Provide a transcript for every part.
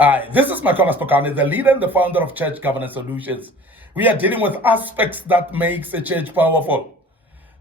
Hi, this is Micornus, the leader and the founder of Church Governance Solutions. We are dealing with aspects that makes a church powerful.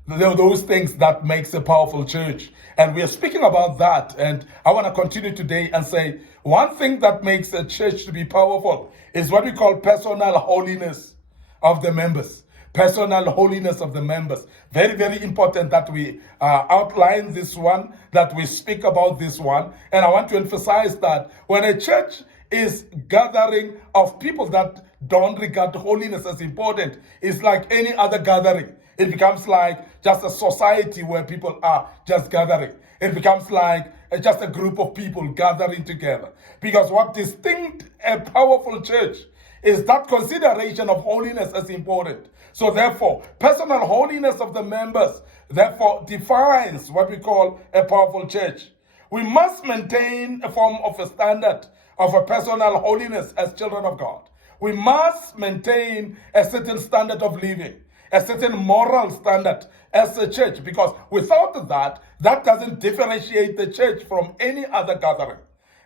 Those things that makes a powerful church. And we are speaking about that. And I want to continue today and say one thing that makes a church to be powerful is what we call personal holiness of the members. Personal holiness of the members. Very, very important that we outline this one, that we speak about this one. And I want to emphasize that when a church is gathering of people that don't regard holiness as important, it's like any other gathering. It becomes like just a society where people are just gathering. It becomes like just a group of people gathering together. Because what distinct a powerful church is that consideration of holiness as important. So therefore, personal holiness of the members, therefore, defines what we call a powerful church. We must maintain a form of a standard of a personal holiness as children of God. We must maintain a certain standard of living, a certain moral standard as a church, because without that, that doesn't differentiate the church from any other gathering.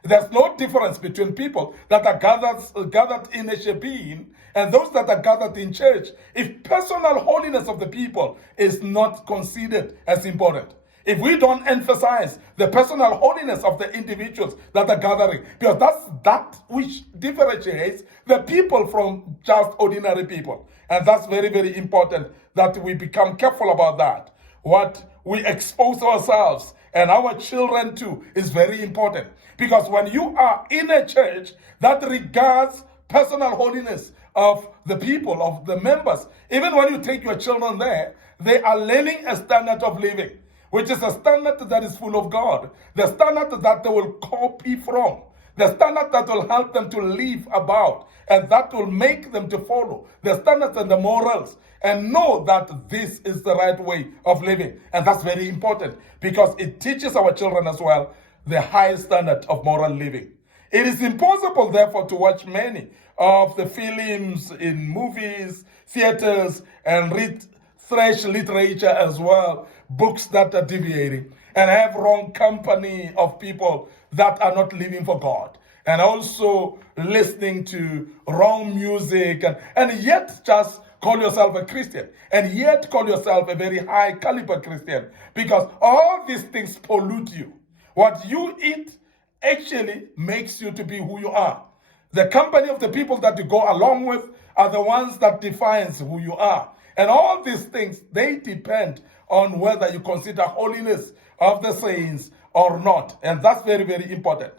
There's no difference between people that are gathered in a shebeen and those that are gathered in church if personal holiness of the people is not considered as important. If we don't emphasize the personal holiness of the individuals that are gathering, because that's that which differentiates the people from just ordinary people. And that's very, very important that we become careful about that. What we expose ourselves and our children to is very important. Because when you are in a church that regards personal holiness of the people, of the members, even when you take your children there, they are learning a standard of living, which is a standard that is full of God, the standard that they will copy from, the standard that will help them to live about, and that will make them to follow the standards and the morals and know that this is the right way of living. And that's very important because it teaches our children as well the highest standard of moral living. It is impossible, therefore, to watch many of the films in movies, theaters, and read thrash literature as well, books that are deviating, and have wrong company of people that are not living for God, and also listening to wrong music, and yet just call yourself a Christian, and yet call yourself a very high caliber Christian, because all these things pollute you. What you eat actually makes you to be who you are. The company of the people that you go along with are the ones that defines who you are. And all these things, they depend on whether you consider holiness of the saints or not. And that's very, very important.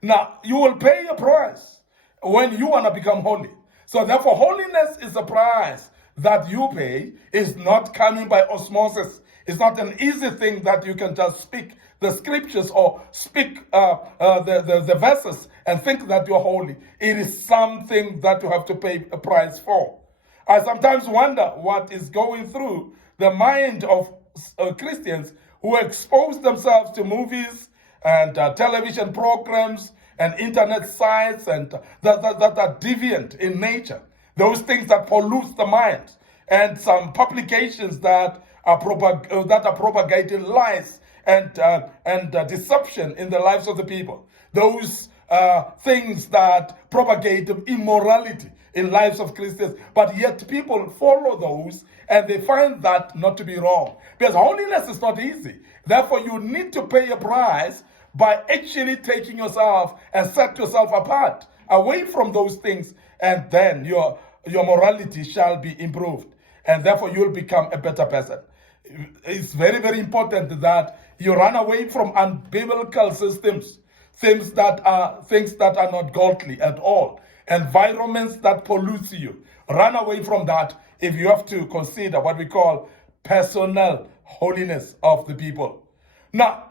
Now, you will pay a price when you want to become holy. So therefore, holiness is a price that you pay. Is not coming by osmosis. It's not an easy thing that you can just speak the scriptures or speak the verses and think that you're holy. It is something that you have to pay a price for. I sometimes wonder what is going through the mind of Christians who expose themselves to movies and television programs and internet sites and that are deviant in nature. Those things that pollute the mind, and some publications that are propagating lies and deception in the lives of the people. Those things that propagate immorality in lives of Christians, but yet people follow those and they find that not to be wrong. Because holiness is not easy. Therefore, you need to pay a price by actually taking yourself and set yourself apart away from those things, and then your morality shall be improved. And therefore, you'll become a better person. It's very, very important that you run away from unbiblical systems, things that are not godly at all, environments that pollute you. Run away from that if you have to consider what we call personal holiness of the people. Now,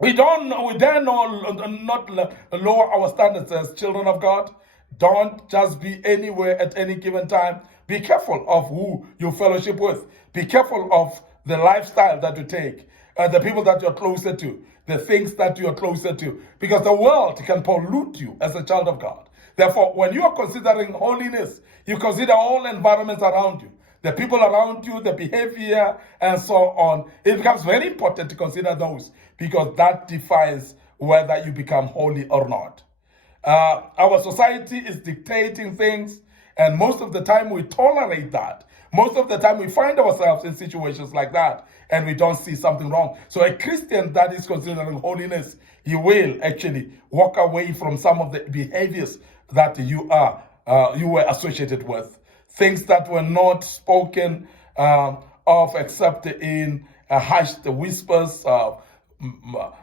we dare not lower our standards as children of God. Don't just be anywhere at any given time. Be careful of who you fellowship with. Be careful of the lifestyle that you take, the people that you're closer to, the things that you're closer to, because the world can pollute you as a child of God. Therefore, when you are considering holiness, you consider all environments around you, the people around you, the behavior, and so on. It becomes very important to consider those, because that defines whether you become holy or not. Our society is dictating things, and most of the time we tolerate that. Most of the time we find ourselves in situations like that, and we don't see something wrong. So a Christian that is considering holiness, you will actually walk away from some of the behaviors that you were associated with, things that were not spoken of except in hushed whispers of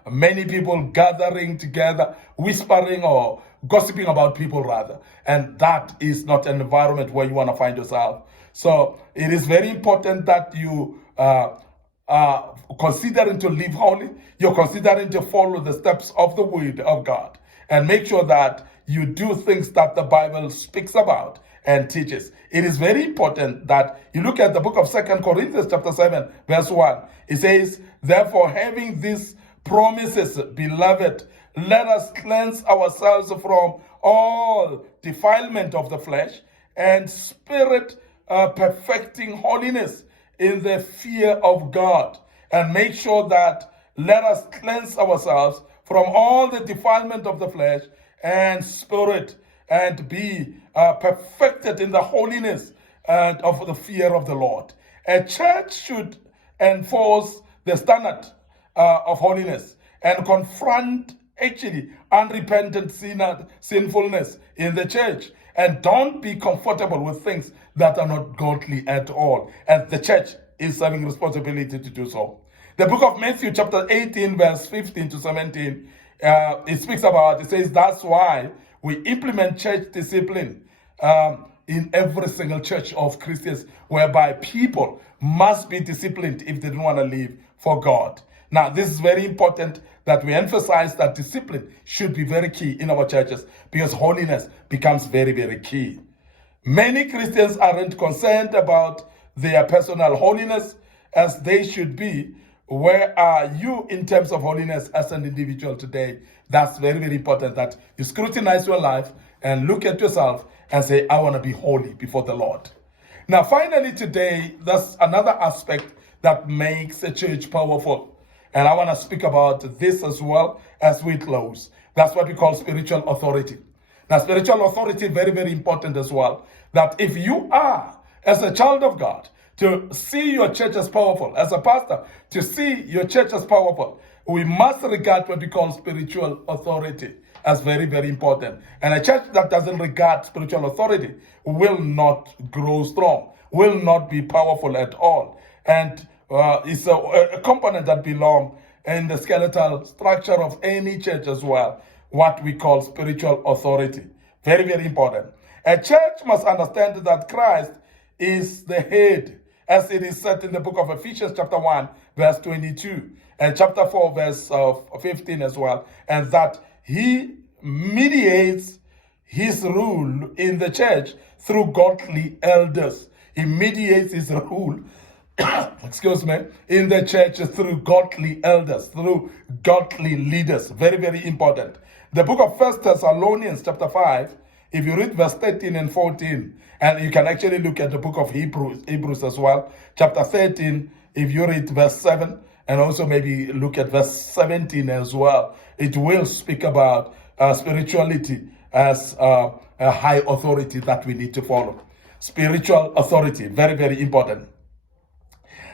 many people gathering together, whispering or gossiping about people rather. And that is not an environment where you want to find yourself. So it is very important that you considering to live holy, you're considering to follow the steps of the word of God, and make sure that you do things that the Bible speaks about and teaches. It is very important that you look at the book of 2 Corinthians chapter 7, verse 1. It says, therefore, having these promises, beloved, let us cleanse ourselves from all defilement of the flesh and spirit, perfecting holiness in the fear of God. And make sure that let us cleanse ourselves from all the defilement of the flesh and spirit, and be perfected in the holiness and of the fear of the Lord. A church should enforce the standard of holiness and confront actually unrepentant sinfulness in the church. And don't be comfortable with things that are not godly at all. And the church is having responsibility to do so. The book of Matthew chapter 18 verse 15 to 17, it speaks about, it says, that's why we implement church discipline in every single church of Christians, whereby people must be disciplined if they don't want to live for God. Now, this is very important that we emphasize that discipline should be very key in our churches, because holiness becomes very, very key. Many Christians aren't concerned about their personal holiness as they should be. Where are you in terms of holiness as an individual today? That's very, very important that you scrutinize your life and look at yourself and say, I want to be holy before the Lord. Now, finally today, that's another aspect that makes a church powerful. And I want to speak about this as well as we close. That's what we call spiritual authority. Now, spiritual authority, very, very important as well. That if you are, as a child of God, to see your church as powerful, as a pastor, to see your church as powerful, we must regard what we call spiritual authority as very, very important. And a church that doesn't regard spiritual authority will not grow strong, will not be powerful at all. And it's a component that belongs in the skeletal structure of any church as well, what we call spiritual authority. Very, very important. A church must understand that Christ is the head, as it is said in the book of Ephesians chapter 1, verse 22, and chapter 4, verse 15 as well, and that he mediates his rule in the church through godly elders. He mediates his rule, in the church through godly elders, through godly leaders. Very, very important. The book of 1 Thessalonians chapter 5, if you read verse 13 and 14, and you can actually look at the book of Hebrews as well, chapter 13, if you read verse 7, and also maybe look at verse 17 as well, it will speak about spirituality as a high authority that we need to follow. Spiritual authority, very, very important.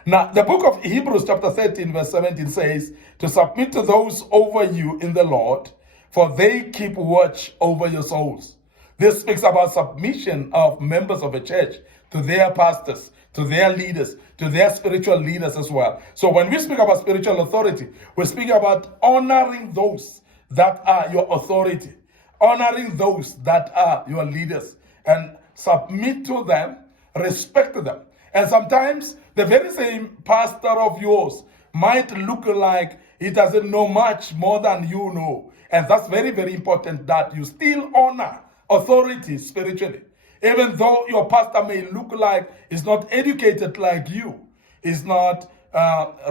Now, the book of Hebrews chapter 13, verse 17 says, to submit to those over you in the Lord, for they keep watch over your souls. This speaks about submission of members of a church to their pastors, to their leaders, to their spiritual leaders as well. So when we speak about spiritual authority, we speak about honoring those that are your authority, honoring those that are your leaders, and submit to them, respect them. And sometimes the very same pastor of yours might look like he doesn't know much more than you know. And that's very, very important that you still honor authority spiritually. Even though your pastor may look like he's not educated like you, he's not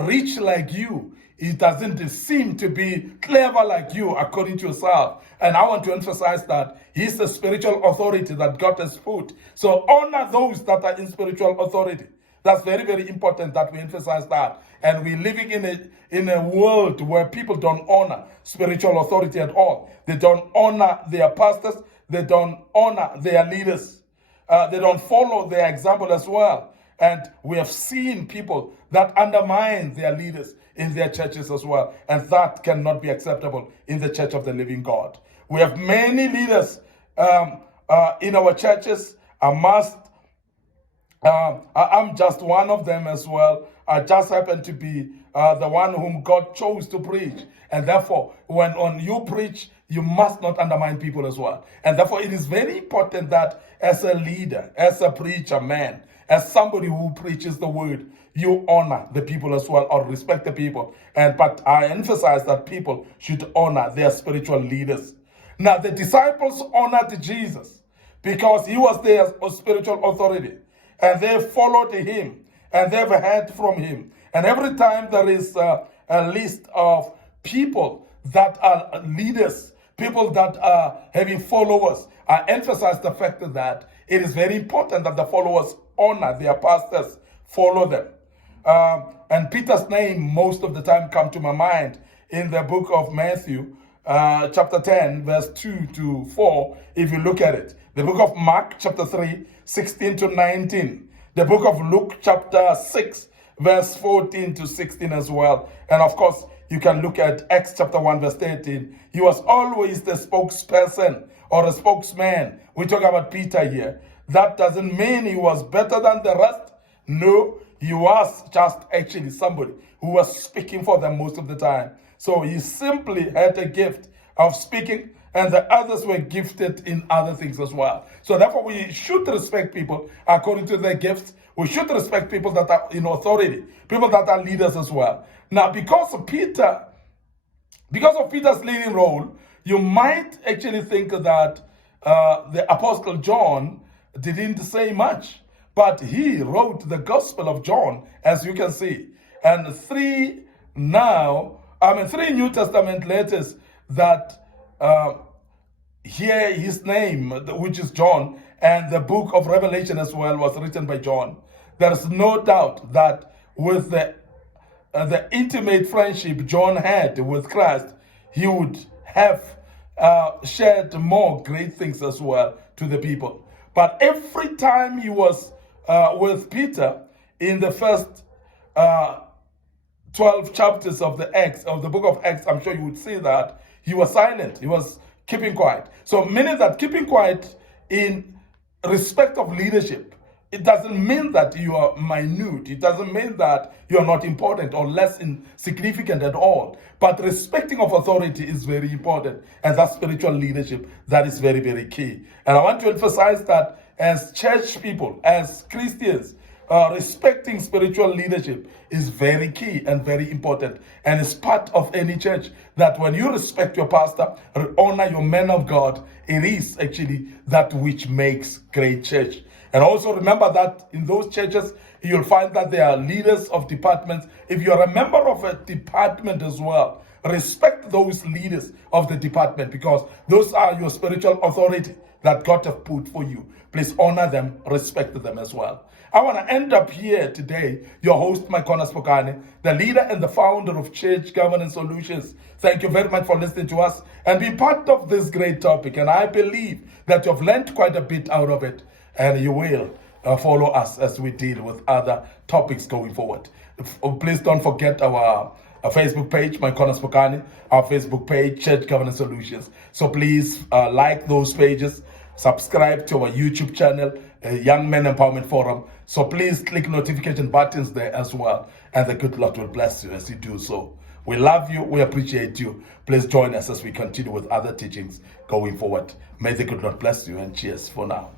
rich like you, he doesn't seem to be clever like you according to yourself. And I want to emphasize that he's the spiritual authority that God has put. So honor those that are in spiritual authority. That's very, very important that we emphasize that. And we're living in a world where people don't honor spiritual authority at all. They don't honor their pastors. They don't honor their leaders. They don't follow their example as well. And we have seen people that undermine their leaders in their churches as well. And that cannot be acceptable in the church of the living God. We have many leaders in our churches. I'm just one of them as well. I just happen to be the one whom God chose to preach. And therefore, when you preach, you must not undermine people as well. And therefore, it is very important that as a leader, as a preacher, man, as somebody who preaches the word, you honor the people as well, or respect the people. But I emphasize that people should honor their spiritual leaders. Now, the disciples honored Jesus because he was their spiritual authority. And they followed him, and they've heard from him. And every time there is a list of people that are leaders, people that are having followers, I emphasize the fact that it is very important that the followers honor their pastors, follow them. And Peter's name most of the time come to my mind in the book of Matthew, chapter 10, verse 2 to 4, if you look at it. The book of Mark, chapter 3, 16 to 19. The book of Luke, chapter 6, verse 14 to 16 as well. And of course, you can look at Acts chapter 1, verse 13. He was always the spokesperson or a spokesman. We talk about Peter here. That doesn't mean he was better than the rest. No, he was just actually somebody who was speaking for them most of the time. So he simply had a gift of speaking, and the others were gifted in other things as well. So therefore, we should respect people according to their gifts. We should respect people that are in authority, people that are leaders as well. Now, because of Peter's leading role, you might actually think that the Apostle John didn't say much, but he wrote the Gospel of John, as you can see. And three New Testament letters that hear his name, which is John, and the book of Revelation as well was written by John. There is no doubt that with the intimate friendship John had with Christ, he would have shared more great things as well to the people. But every time he was with Peter in the first 12 chapters of the book of Acts, I'm sure you would see that he was silent. He was keeping quiet. So meaning that keeping quiet in respect of leadership, it doesn't mean that you are minute. It doesn't mean that you are not important or less insignificant at all. But respecting of authority is very important. And that's spiritual leadership. That is very, very key. And I want to emphasize that as church people, as Christians, respecting spiritual leadership is very key and very important. And it's part of any church that when you respect your pastor, honor your man of God, it is actually that which makes great church. And also remember that in those churches, you'll find that there are leaders of departments. If you're a member of a department as well, respect those leaders of the department because those are your spiritual authority that God has put for you. Please honor them, respect them as well. I want to end up here today, your host, Micornus Phokane, the leader and the founder of Church Governance Solutions. Thank you very much for listening to us and being part of this great topic. And I believe that you've learned quite a bit out of it. And you will follow us as we deal with other topics going forward. Please don't forget our Facebook page, Micornus Phokane, our Facebook page, Church Governance Solutions. So please like those pages, subscribe to our YouTube channel, Young Men Empowerment Forum. So please click notification buttons there as well. And the good Lord will bless you as you do so. We love you. We appreciate you. Please join us as we continue with other teachings going forward. May the good Lord bless you and cheers for now.